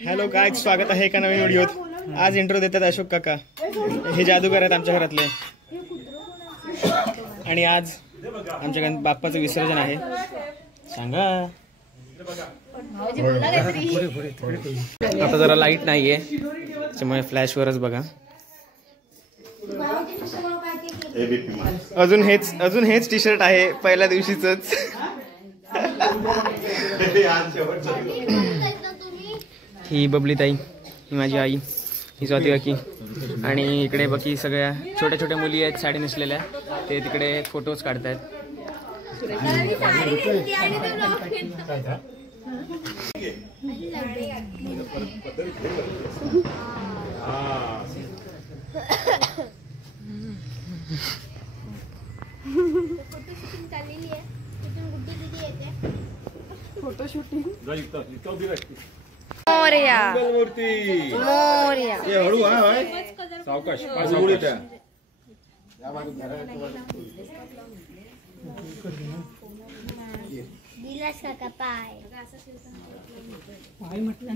Hello काय स्वागत आहे एका नवीन व्हिडिओत। आज इंट्रो देतात अशोक काका, हे जादूगार आहेत आमच्या घरातले। आणि आज आमच्या बाप्पाचं विसर्जन आहे। सांगा आता जरा लाईट नाहीये त्यामुळे फ्लॅशवरच बघा। अजून हेच टी शर्ट आहे पहिल्या दिवशीच। ही बबली ताई, ही माझी आई, ही स्वाती काकी, आणि इकडे बाकी सगळ्या छोट्या छोट्या मुली आहेत साडी नेसलेल्या, ते तिकडे फोटोज काढतायत। फोटो शूटिंग मोरया मोरया ये हळू हा भाई सावकाश सावकाश।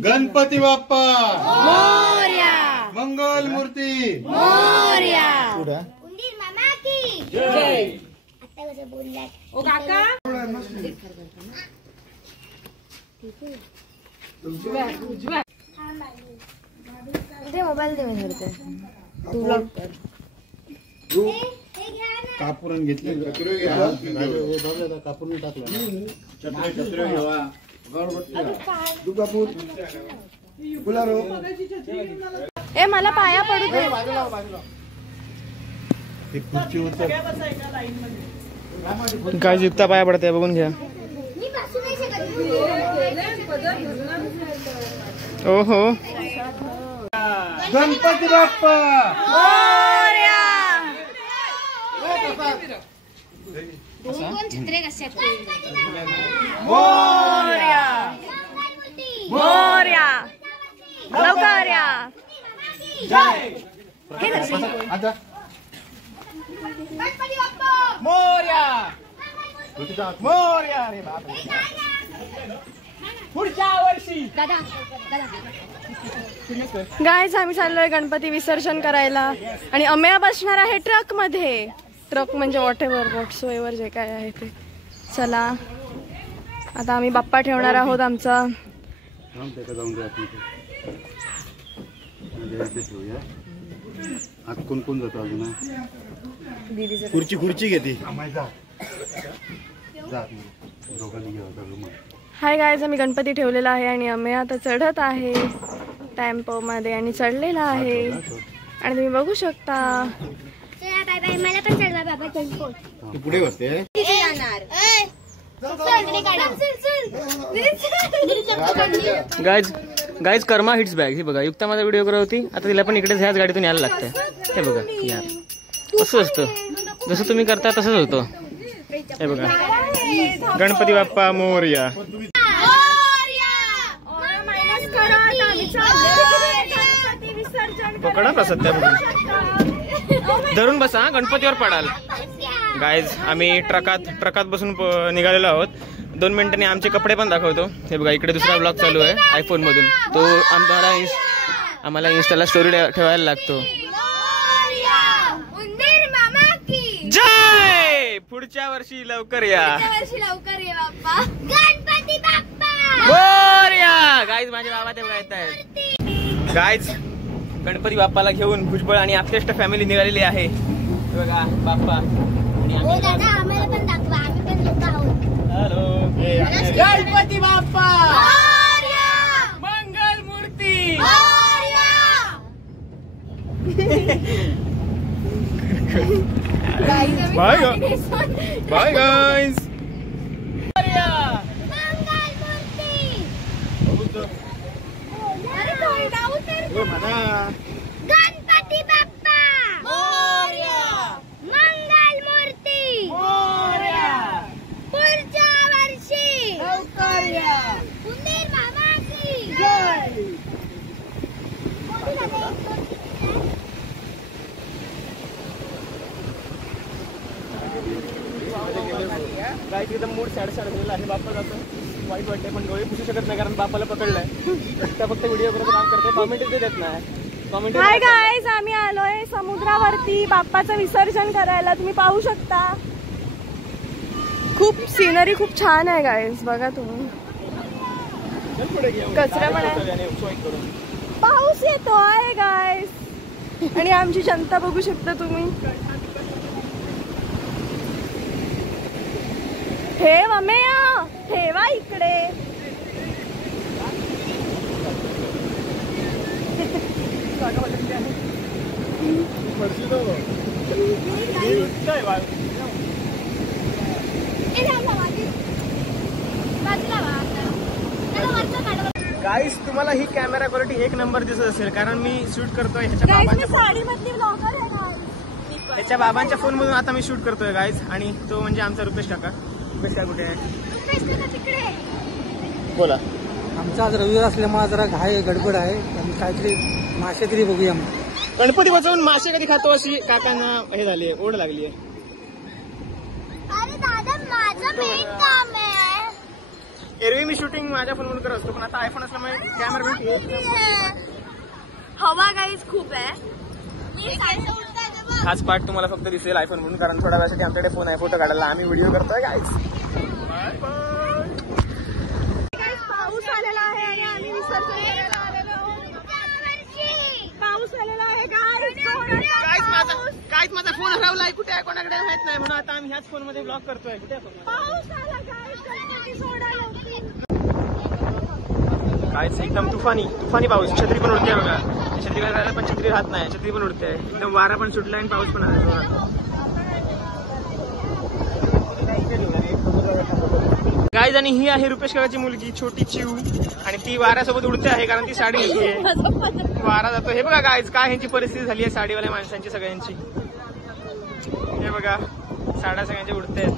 गणपती बाप्पा मोरया, मंगल मूर्ती मोरया, उंदीर मामा की जय। आता कसं बोललात ओ काका ते मोबाईल दे मी धरते ब्लॉग कर। हे घ्या ना कापूरन घेतले छत्री घ्या कापूरन टाकला छत्री घ्या दु कापूर गुलारो ए मला पाया पडू दे। ते खुर्चीवर काय जिंकता पाया पडते बघून घ्या। मी बसू नाही शकत। ओहो गणपती बाप्पा मोरया, कोण छत्रे कसे मोरया, मोरया, लवकर या। हे कशी आता गणपती बाप्पा मोरया मोरया रे बाप रे। पुढच्या वर्षी दादा गाईज आम्ही चाललोय गणपती विसर्जन करायला आणि अमेया बसणार आहे ट्रक मध्ये। ट्रक म्हणजे वॉटेवर व्हॉट्सएव्हर जे काय आहे ते। चला आता आम्ही बाप्पा ठेवणार आहोत आमचा। आता कोण कोण जातो अजून दीदीचं खुर्ची खुर्ची घेते दोघांनी घ्या। हाय गाईज आम्ही गणपती ठेवलेला आहे आणि अमेया आता चढत आहे टेम्पो मध्ये आणि चढलेला आहे आणि तुम्ही बघू शकता। चला बाय बाय मला पण चल बाबा चल पुढे बसते किती जाणार गाईज कर्मा हिट्स बॅग ही बघा। युक्ता माझा व्हिडिओ करत होती, आता तिला पण इकडेच ह्याच गाडीतून यायला लागतंय। हे बघा यार असं असतं, जसं तुम्ही करता तसंच होतं। हे बघा गणपती बाप्पा मोरया। पकडा प्रसाद त्या बघून धरून बसा, गणपतीवर पडाल। गाईज आम्ही ट्रकात बसून निघालेलो आहोत। 2 मिनिटांनी आमचे कपडे पण दाखवतो। हे बघा इकडे दुसरा ब्लॉग चालू आहे आयफोन मधून, तो आम्हाला इंस्टाला स्टोरी ठेवायला लागतो। उंदीर मामा की जय। पुढच्या वर्षी लवकर या, लवकर ये बाप्पा। गणपती बाप्पा मोरया। गाईज माझे बाबा ते येत आहेत। गाईज गणपती बाप्पाला घेऊन भुजबळ आणि आप्तेष्ट फॅमिली निघालेली आहे। बघा बाप्पा आणि हो दादा आम्हाला पण दाखवा, आम्ही पण लोक आहोत। Hello Ganpati Bappa Mangal Murti. Bye bye guys. Ganpati Bappa Mangal Murti पुढच्या वर्षी लवकर या। उंदीर मामा की जय। काय एकदम मूड सॅड झालेला आहे. बाप्पा जातं वाईट वाटते पण डोळे पुसू शकत नाही कारण बाप्पाला पकडलाय. त्या फक्त व्हिडिओ करत काम करते, कॉमेंट देत नाही. कॉमेंट हाय गाईज, आम्ही आलोय समुद्रावरती बाप्पाचं विसर्जन करायला. तुम्ही पाहू शकता खूप सिनरी खूप छान आहे गाईज. बघा तुम्ही कचरा पण आहे, पाऊस येतो आहे गाईज आणि आमची जनता बघू शकता तुम्ही. हे मम्मी ठेवा इकडे. गाईस तुम्हाला ही कॅमेरा क्वालिटी एक नंबर दिसत असेल कारण मी शूट करतोय ह्याच्या बाबांच्या फोन मधून आता मी शूट करतोय गाईज. आणि तो म्हणजे आमचा रुपेश काका. रुपेश काका कुठे आहे? बोला. आमचा आज रविवार असल्यामुळे जरा घाई गडबड आहे आणि काहीतरी मासे तरी बघूया. गणपती बसवून मासे कधी खातो अशी काकांना हे झाली ओढ लागली आहे. अरे दादा माझं मेन काम आहे. एरवी मी शूटिंग माझ्या फोन मधून करत असतो पण आता आयफोन असल्यामुळे कॅमेरा हवा गाईज खूप आहे. हाच पार्ट तुम्हाला फक्त दिसेल आयफोन म्हणून कारण थोड्या वेळासाठी आमच्याकडे फोन आहे फोटो काढायला. आम्ही व्हिडिओ करतोय गाईज. पाऊस आलेला आहे आणि आम्ही विसर्जन करायला आलेलो आहोत. पाऊस आलेला आहे काहीच माझा फोन हरवलाय. कुठे आहे कोणाकडे माहित नाही म्हणून आता आम्ही ह्याच फोन मध्ये ब्लॉग करतोय. कुठे पाऊस आला काहीच एकदम तुफानी पाऊस. छत्री पण उडते बघा. छत्री राहायला पण छत्री राहत नाही, छत्री पण उडते. एकदम वारा पण सुटला आणि पाऊस पण आला. गाईज आणि ही आहे रुपेश काकाची मुलगी छोटी चिऊ आणि ती वाऱ्यासोबत उडते आहे कारण ती साडी घेतली. वारा जातो. हे बघा गाईज काय ह्यांची परिस्थिती झाली आहे साडीवाल्या माणसांची सगळ्यांची. हे बघा साड्या सगळ्यांच्या उडते.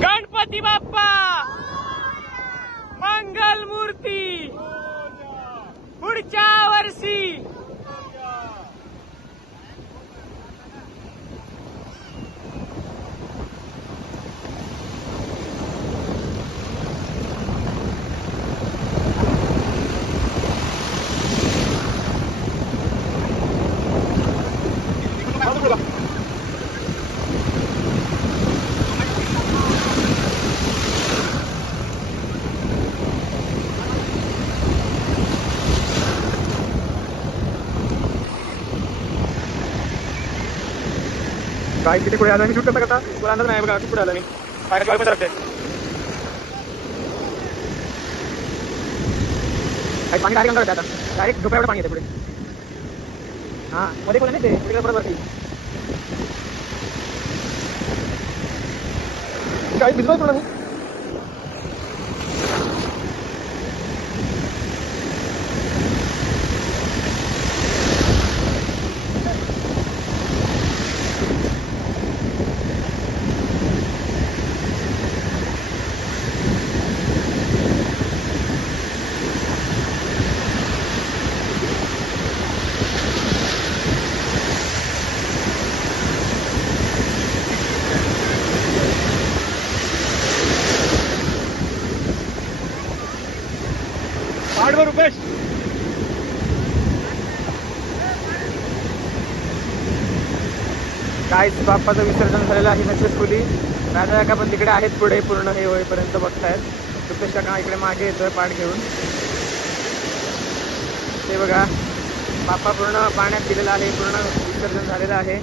गणपती बाप्पा मंगल मूर्ती पुढच्या वर्षी. काय किती पुढे आला मी शूट करता करता मला अंदाज नाही बघा किती पुढे आला मी. बाहेर पण सरकते पाणी डायरेक्ट अंदर आता डायरेक्ट डोक्यावर पाणी येते पुढे. हा मध्ये कोण नाही ते तिकडे परत वरती काही भिजवाय थोडं नाही. रुपेश काय बाप्पाचं विसर्जन झालेलं आहे सक्सेसफुली. राजा काका पण तिकडे आहेत पुढे पूर्ण हे होईपर्यंत बघतायत. रुपेश काका इकडे मागे येतोय पाठ घेऊन. ते बघा बाप्पा पूर्ण पाण्यात गेलेला आहे, पूर्ण विसर्जन झालेलं आहे.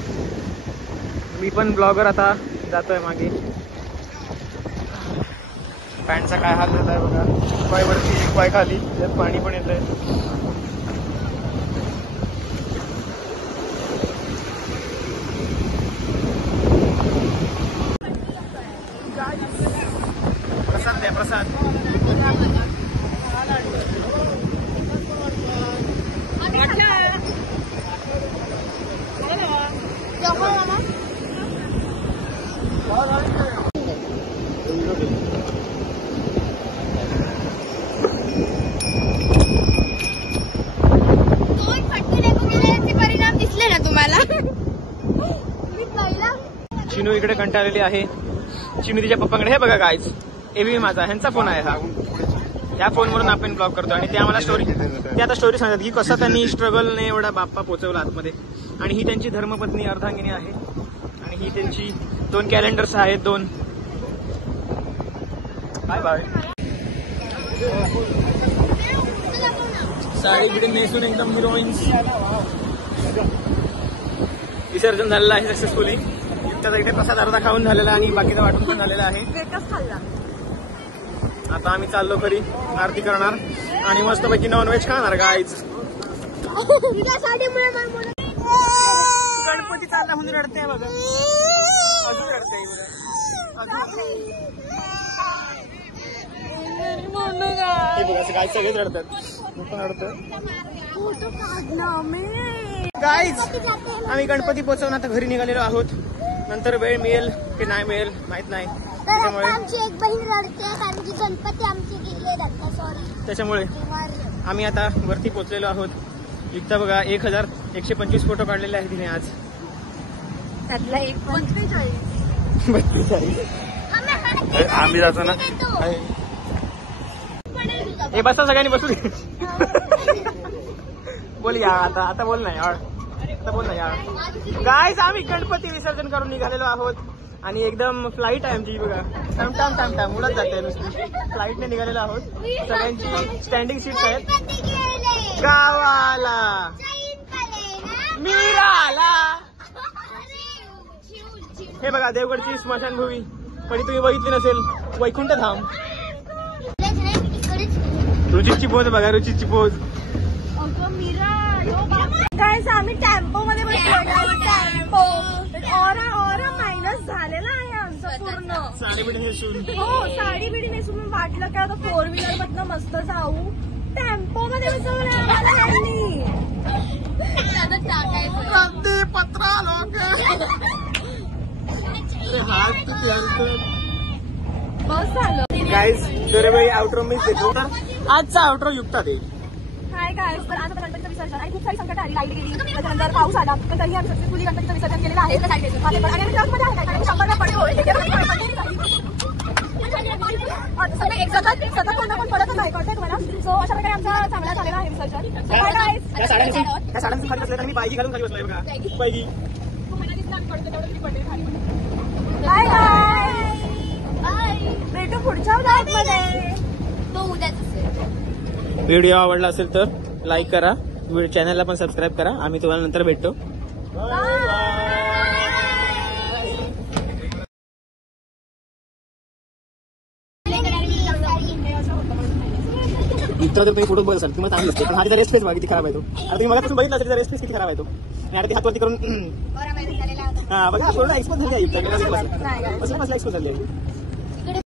मी पण ब्लॉगर आता जातोय मागे. पॅन्टचा काय हाल झालाय बघा. पाय वरती एक पाय खाली त्यात पाणी पण येतंय. प्रसाद द्या प्रसाद. चिनू इकडे कंटाळलेली आहे. चिनू तिच्या पप्पांकडे. हे बघा गाईज, एबी माझा ह्यांचा फोन आहे हा. या फोनवरून आपण ब्लॉग करतो आणि ते आम्हाला ते आता स्टोरी सांगतात की कसं त्यांनी स्ट्रगलने एवढा बाप्पा पोचवला आतमध्ये. आणि ही त्यांची धर्मपत्नी अर्धांगिनी आहे आणि ही त्यांची 2 कॅलेंडर्स आहेत 2. Bye bye. साडी बिडी नेसून एकदम हिरोईन्स. विसर्जन झालेलं आहे सक्सेसफुली. युक्ताचा इकडे प्रसाद अर्धा खाऊन झालेला आणि बाकीचा वाटून पण झालेला आहे. आता आम्ही चाललो घरी, आरती करणार आणि मस्तपैकी नॉनव्हेज खाणार गाईज. गणपती चालला म्हणून रडते बघा. अजून रडते हे बघा. गाय सगळेच रडतात. गाईज आम्ही गणपती पोहोचवून आता घरी निघालेलो आहोत. नंतर वेळ मिळेल की नाही मिळेल माहित नाही. आमची एक बहीण रडते कारण की गणपती आमचे गेले जातात. सॉरी. त्याच्यामुळे आम्ही आता वरती पोहोचलेलो आहोत. युक्ता बघा 1125 फोटो काढलेले आहेत तिने आज. त्यातला 42. आम्ही जातो ना. हे बसा सगळ्यांनी बसू दे. बोल या आता बोल ना यार. आता बोल ना यार. गाईज आम्ही गणपती विसर्जन करून निघालेलो आहोत आणि एकदम फ्लाईट आहे आमची बघा. टाम उडत जाते नुसती. फ्लाईटने निघालेलो आहोत. सगळ्यांची स्टँडिंग सीट्स आहेत. गावाला मीराला. हे बघा देवगडची स्मशानभूमी. पण तुम्ही बघितली नसेल वैकुंठ धाम. रुचितची पोज बघा. रुचितची पोज. गाईज आम्ही टेम्पो मध्ये बसलो. टेम्पो ऑरा मायनस झालेला आहे आमचं पूर्ण. साडी बिडी नेसून. हो साडी बिडी नेसून वाटलं काय आता 4 व्हीलर मधनं मस्त जाऊ. टेम्पो मध्ये बसवलं आम्हाला ह्यांनी. पत्रा लोक बस झालं. गाईज दरवेळी आउटरो मीच देतो तर आजचा आउटरो युक्ता देईल. हाय गाईज, तर आज गणपतीचं विसर्जन आणि खूप सारी संकट आली. लाईट गेली, त्याच्यानंतर पाऊस आला, तर तरी आम्ही सक्सेसफुली गणपतीचं विसर्जन केलेलं आहे. आणि आम्ही ट्रकमध्ये आहे कारण 100 पडे होईल. सगळं एक सतत कोण पडतच आहे. कळतंय तुम्हाला. सो अशा प्रकारे आमचा चांगला झालेला आहे विसर्जन. त्या साड्यांची खाली बसले आणि मी पायगी घालून खाली बसलोय बघा. पायगी. हाय गाईज, भेटू पुढच्या ब्लॉगमध्ये. तो उद्याच असेल. व्हिडिओ आवडला असेल तर लाईक करा. चॅनलला पण सबस्क्राईब करा. आम्ही तुम्हाला नंतर भेटतो. इतर जर तुम्ही फोटो बघत असाल तुम्हाला चांगली दिसते. पण हा तिचा रेस्ट फेस बघा किती खराब आहे तो. आता तुम्ही मला कसं बघितलं असेल रेस्ट फेस किती खराब आहे तो. आणि आता ती हातवरती करून हा बघा पूर्ण एक्सपोज झाली आहे. एक्सपोज झाली आहे.